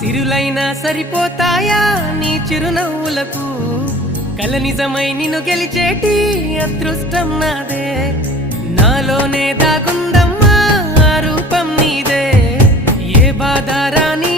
సిరులైనా సరిపోతాయా నీ చిరునవ్వులకు కల నిజమై నిన్ను గెలిచేటి అదృష్టం నాదే నాలోనే దాగుందమ్మా ఆ రూపం నీదే ఏ బాధ రాని